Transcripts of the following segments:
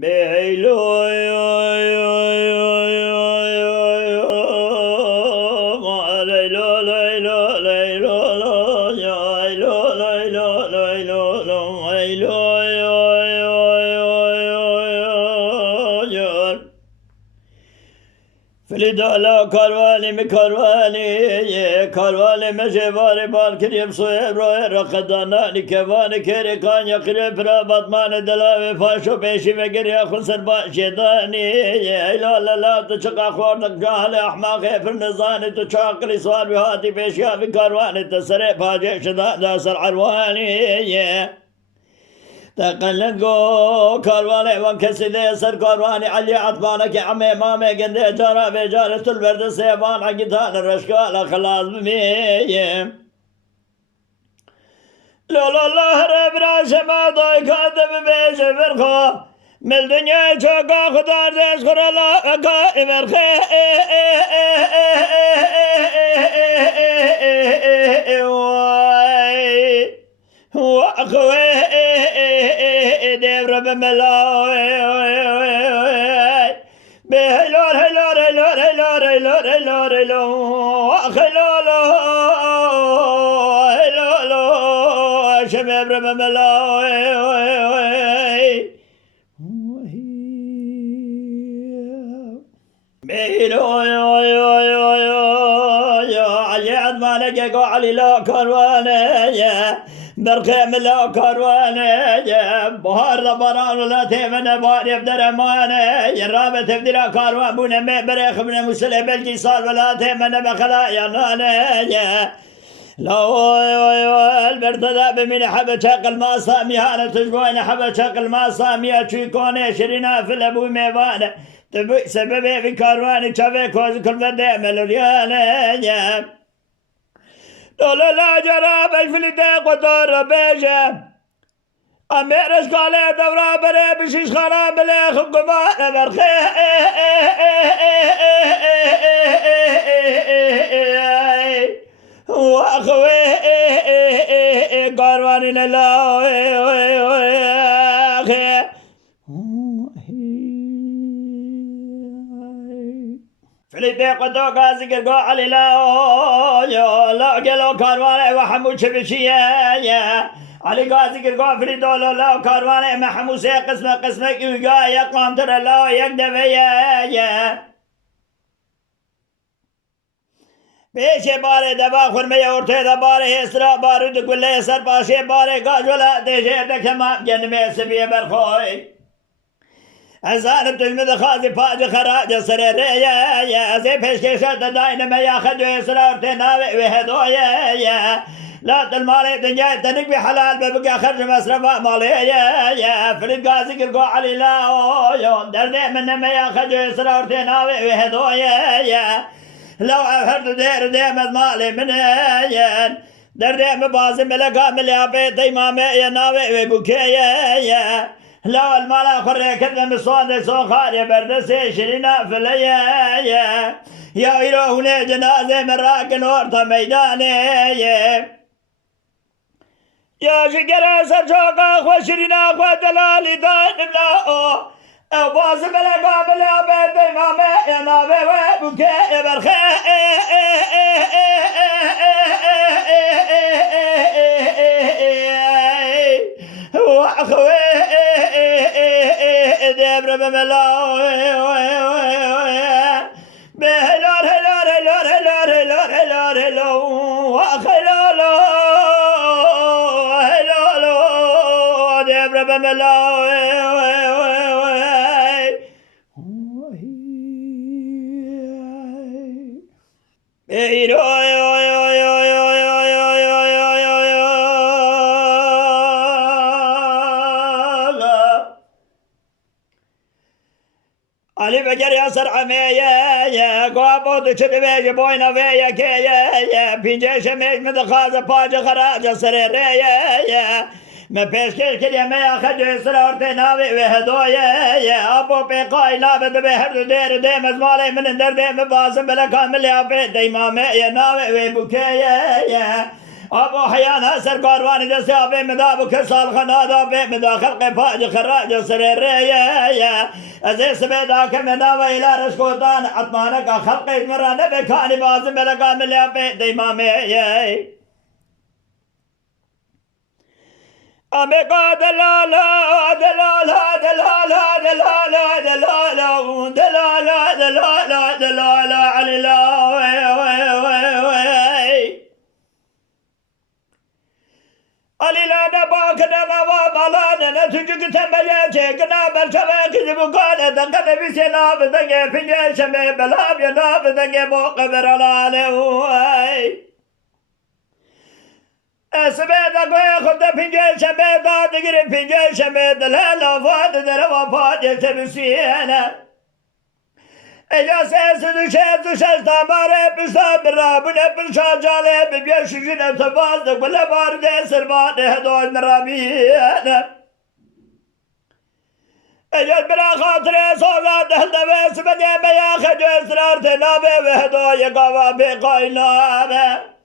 بهلو فلیدالا کاروانی میکاروانی کاروانی مجباری بال کریم سوی روی رقدانانی کوانی کری کان یقری پرا بطمان دلاوی فاشو پیشی وگری خسر باشیدانی ایلالا لا تو چقا خوردک جاهل احماقی پر نزانی تو چاقلی سوال بهاتی پیشی آبی کاروانی تسری پاجه شدان داسر عروانی تقلقو کاروانی وان کسی ده سر کاروانی علی عطبانه که عمه مامه گنده جارا به جارت البرد سیبان عقیدان رشکال خلاص بمیم لولا الله رب راش ما دای کادم بیش فرخا مل دنیا چوکا خدار دست خرالا اکا فرخه واخوه دبر بملاوي بهلور هلور هلور هلور هلور هلور هلور هلور شباب بملاوي علي عدمانك يقو علي لا كروانه برقيم لا كروانه بهار ربران ولا تيمن بار يبدر امانه الرابط تبدل كروان بونا بريخ من مسلم بالجسال ولا تيمن بخلايا نانه لا البرتدى بمن حب شقل ما سامي هانا تجبوين حب شقل ما سامي اشيكوني شرينا في الابو ميوانه تبي سببي في كرواني شافي كوز كل فدي ملوريانه دولا لا جرى بالفلدة قطار بيجا أميرس قالي دورا بري بشيش خرا بلي خبقما برخي واخوي قارواني لله فليبي قدو قازي قرقو علي لا قلو كارواني وحمو شبشية علي قازي قرقو فليدو لا كارواني محمو سي قسمة يوغا يقوم ترى لا يقدفية بيشي باري دبا خرمي ورتي دباري اسرا باري دقل سر باشي باري قاجولا ديشي دكما جنمي سبيه برخوي ازارب تجمد خازي پاج خراج سرير يا زي پیشکشات داين ما ياخذ اسرار تناوي وهدويا لا المالي دنيا تنك بحلال ببقى خرج مصرف مالي يا فريد قازي قرقو علي لا يوم درد من ما ياخذ اسرار تناوي وهدويا لو افرد دير ديمت مالي من درد مبازي ملقا مليا بيت امامي يناوي وبكيا لا المالا خري كذا مصاد سو خالي بردسي شرينا فليا يا إلى هنا جنازة مراكن ورطة ميداني يا شجرة سرشوقا خوشرينا خودلالي دان لا باز بلا قابل أبد إمامي يا نابي وبكي برخي واخوي دبر بملاوي بهلور هلور هلور هلور هلور هلور هلور واخلولو هلولو دبر بملاوي علي بجر يا سرعة يا قابوت تشدبيج بوينا فيا كيا بينجيش ميج مدخازة باج خراج سرير يا ما پیشکش کریه ما اخج اسرار تناوی و هدایه ابو پیقای لابد بهر دیر دیم از مالی من در دیم بازم بلا کامل یا پی دیمامه یا ناوی و بکیه ابو حیانا سر کاروانی دستی آبی مدابو که سال خناد آبی مدا خلق پاج خراج سر ریه از اسم دا که مدا و الى رشکوتان عطمانک خلق اتمرانه بکانی بازم بلگا ملی آبی دیمامی آبی کا دلالا دلالا دلالا دلالا دلالا دلالا دلالا دلالا علی Alila da bakına da var malana ne çocuk tembele çekine berçeme kızı bu kane da kane bir şey nabıdan yapınca şeme belab ya nabıdan bu kaber alane uay esme da koy khuda pince şeme da digri pince şeme da la vade da vafat yetebisiyene Ella sesi düşer damare püsabira bu ne pürşacale bir yaşıcına tabazdı bu ne var de sırmane hedoyn rabiyene Ella bira hatire sonra dehde ve sibede beya khece esrar tenabe ve hedoy gava be qayname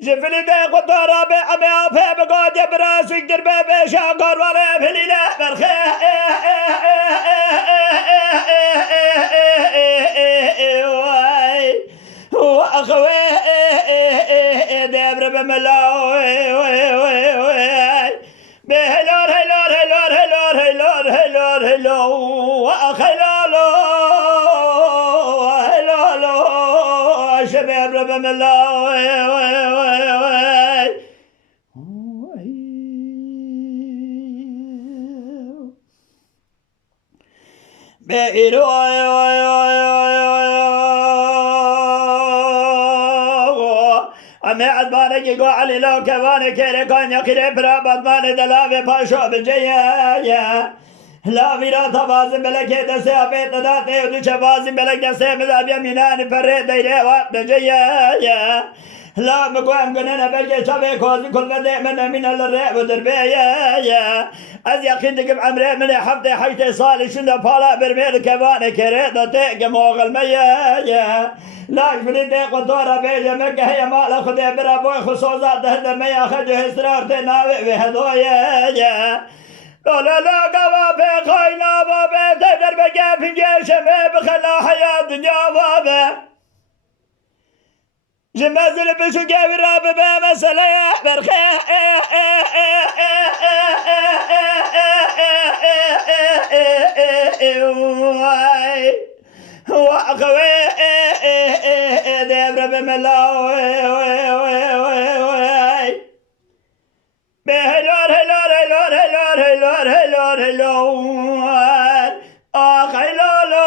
Jifili de kutara be ame afe be gade bira siktir be be şakar var efilile berhe وأخوي دبر بملاوي بهلور هلور هلور هلور هلور هلور هلور وأخلالو هلالو شباب بملاوي بيرو أمي أدبارك يقو علي لو كواني كيري كان يقري برابط ماني دلاوي باشو بجيا لا فيرا تبازم بلك دسي أبيت داتي ودوش بازم بلك دسي مذاب يميناني فريد ديري وقت بجيا لا مقوام قننا بلجي شبه كوزي كل مدي من الرئب ودربيا از يقين دقم عمري من حفتي حيتي صالي شنده بالا برمير كواني كيري داتي موغل ميا لا يفلي دي قطورة بيجا مكة هي مالا خدي برابوي خصوصات دهد ميا خجو اسرار تناوي بهدويا لا قوا بخينا بابا تقدر بقى في جيش بخلا حياة دنيا بابا جمازل بشو قاوي رابا مسألة برخي وأخوي دبر بملاوي بهلور هلور هلور هلور هلور هلور هلور أخيلولو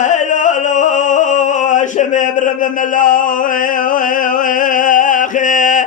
هلولو شباب رب ملاوي أخي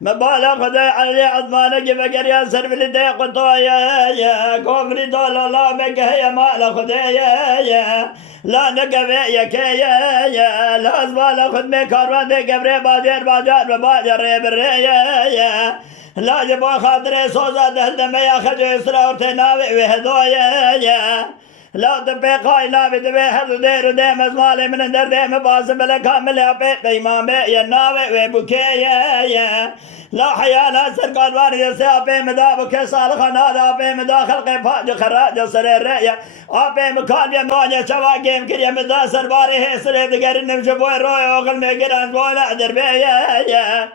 مبالغ ذا علي عظمانك بقر يا سر بلدي قطايا يا كفري طول لا مقهي مالك ذا لا نقفي يا كيا لا أزبال خد مكروان دي قبري باجر بباجر بريا لا جبو خاطري صوزا دهل دمي أخجو إسرا ورتناوي وهدويا لا دبي قايلا بدبي هدو ديرو ديم ازمالي من اندر ديم بازم بلا كامل أبيت إمامي يناوي وبكيا لا حيانا سرقان واني دسي أبي مدابو كسال خناد أبي مدا خلقي فاج خراج سر الرئي أبي مكان يماني شواقيم كريا مدا سرباري هسري دقر نمشبوي روي وغل ميقران بولا دربيا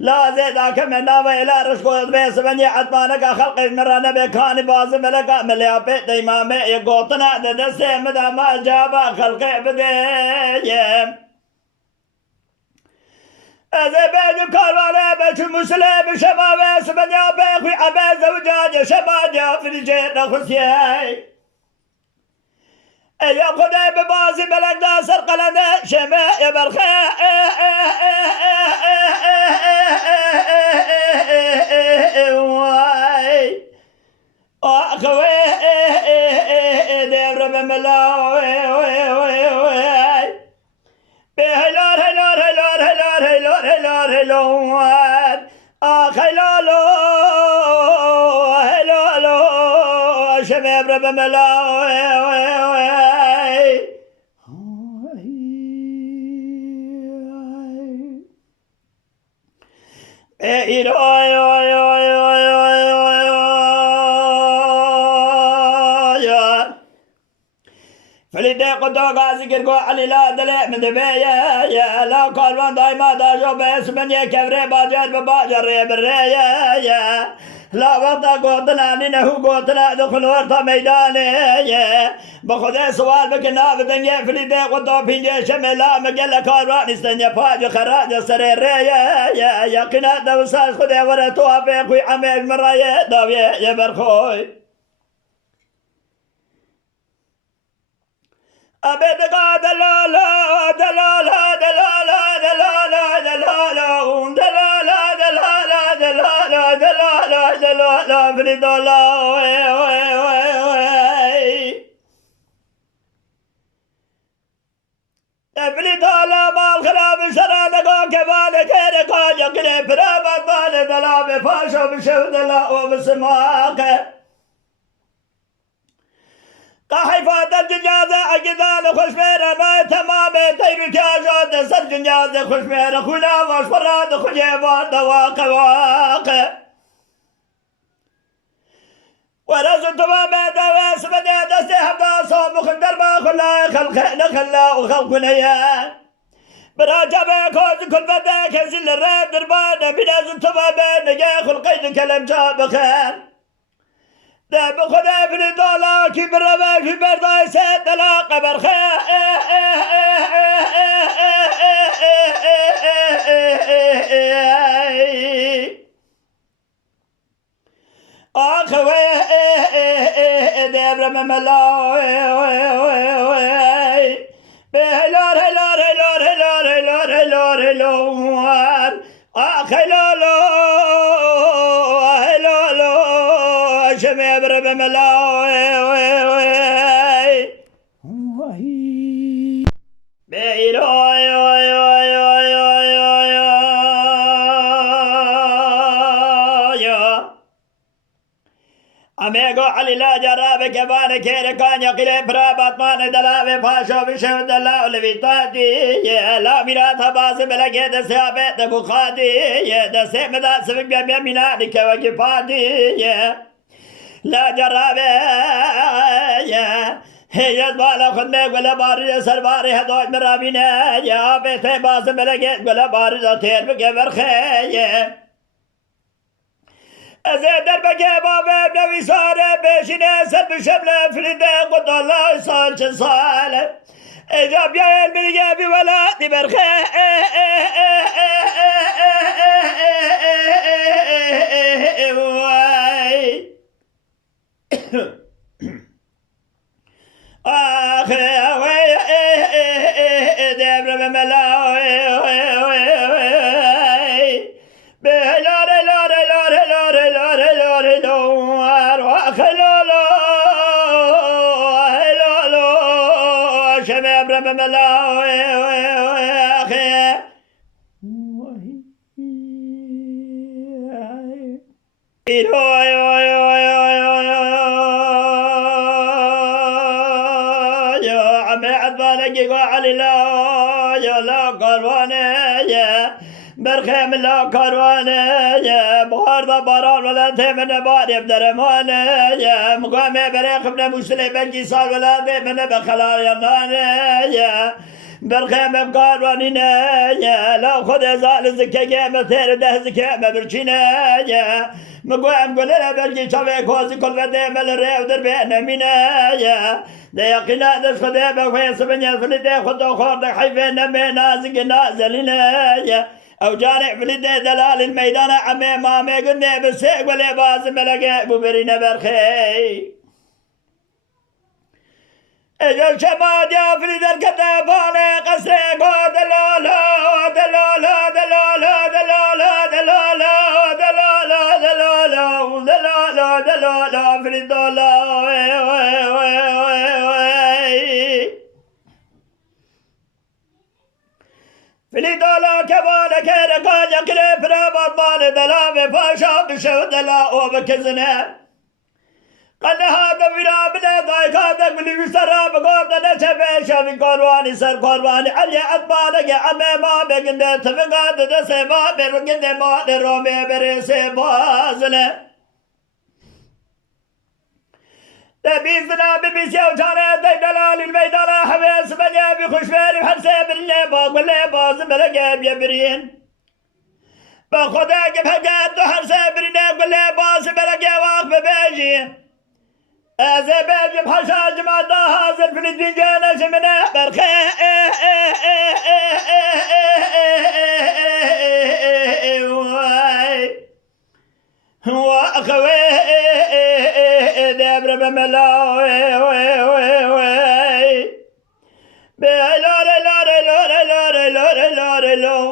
لا زيداك من ناوي إلى رشقوت بيس بني عطمانك خلق المرانة بكاني بازم لك مليا بيت إمامي يقوتنا دسي مدا ما جابا خلقي بديم أذي بيجو كاروانا بشو مسلم شبابي سبنيا بيخوي عبي زوجاج شباجا في الجيد خسيي يا خدي ببازي بلك داسر قلنا شماء برخي أخوي دبر بملاوي بهلور هلور هلور هلور هلور هلور هلور دبر بملاوي فليدي قدو غازي كركو علي لا دلي من دبيا يا لا كالوان دايما داجو بس من يكفري باجر بباجر بريا يا لا وقتا قوتنا لنهو قوتنا دخل ورطا ميداني يا بخدا سوال بكنا بدنيا فليدي قدو بينجي شملا مقل كالوان استنيا باجو خراج سرير يا قنا دوساس خدا ورطو افيقوي عميش مرايا داوي يا برخوي أبدقا دلالا دلالا دلالا دلالا دلالا دلالا دلالا دلالا دلالا دلالا فريد الله فريد الله بالخراب سرادقا كفالك رقا يقري فرابا بال دلا بفاشا بشهد الله وبسماك حفاظ الجنازة أجدان خشمير ما تمام طير كاجات سر جنازة خشمير خلا وشفراد خجيبار دواق واقع ورزو تمام دواس بدأ دستي حبا صوم خندر ما خلا خلق نخلا وخلق نيا براجع بكوز كل بدأ كزل الراب دربان بنازل تمام نجا خلقين كلام جاب خان دب خدا في الدولا كي بربا في برداي سد لا قبر خا اخوي دبر مملاوي بهلار هلار هلار هلار هلار هلار هلار اخلالو شمي برب ملاوي بيروي أميقو علي لا جراب كبان كير كان يقلي برابط مان دلاوي فاشو بشو دلاو لبيطاتي لا ميراتا باس بلقي دسيابي دبو خاتي دسي مدا سبق بيمينا لك وكفاتي لا جرابي هي بالا خدمه ولا باري سرباري هدوج مرابينا يا بيتي باس بلقي ولا باري تير بكبر خي أزيد دربكي بابي بنوي صاري بيشيني سر بشملة فريدي قد الله صال شصال إجاب يا الملقى في ولادي برخي آخي وي دبر بملاوي بهلار لار لار لار لار لار لار وخلالو هلالو شباب بملاوي آخي علي لا يا لا قروانه برخيم لا كروانه يا بخار ذا باران ولا تمن باري بدرمانه يا مقامي بريخ من مسلم بنجي صار ولا تمن بخلال يمانه يا برخيم بقروانينه يا لا خد زال زكاة مثير ده زكاة برشينه يا مقام قلنا بلجي شوي كوزي كل بدي ملري ودربينا مينا يا ده قنا دس خده بفيس بني فلده خدو خورد حيفنا من نازق نازلنا يا او جارع فلده دلال الميدان عمي مامي قلنا بسيق ولا باز ملقى ببرينا برخي اجل شماد يا فلده الكتاباني قصري قو دلالا دلالا دلالا دلالا دلالا دلالا دلالا دلالا دلالا فلده فليدالا كبالا كيرقا يقلي برابط مال دلا بفاشا بشو دلا وبكزنا قال هذا بلا بلا ضايق هذا قولي بسرا بقول أنا شبه شافي قرواني سر قرواني علي أطبالك يا عمي ما بقند تفقد دسي ما بقند ما درومي بريسي بازنه تبيزنا ببيسيا وجانا دي دلال الميدان حبيس بني بخشفير بحرسي باللي باق واللي باز بلقى بيبرين بخدا قبهقات وحرسي برينيك واللي باز بلقى واقف بيجي أزباج بحشاج ما داهازر في الدنجانة جمنا برخي وأخوي دابر بملاوي بلاري لاري لاري لاري لاري لاري لو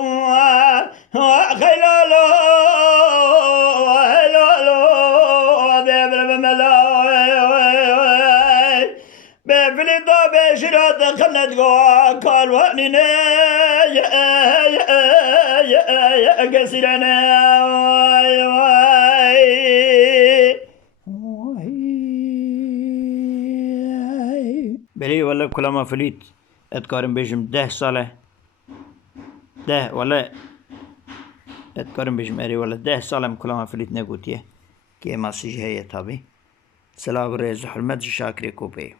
وأخي لولو دابر بملاوي بفليطو بشرات خلت قوا كالوانين يا قصيرنا بلي والله كل ما فليت اتكارم بيجم 10 ساله 10 ولا اتكارم بيجم اري ولا 10 ساله كل ما فليت نقوتيه كي ما سيجي هي طبي سلام ريز حرمت شاكري كوبي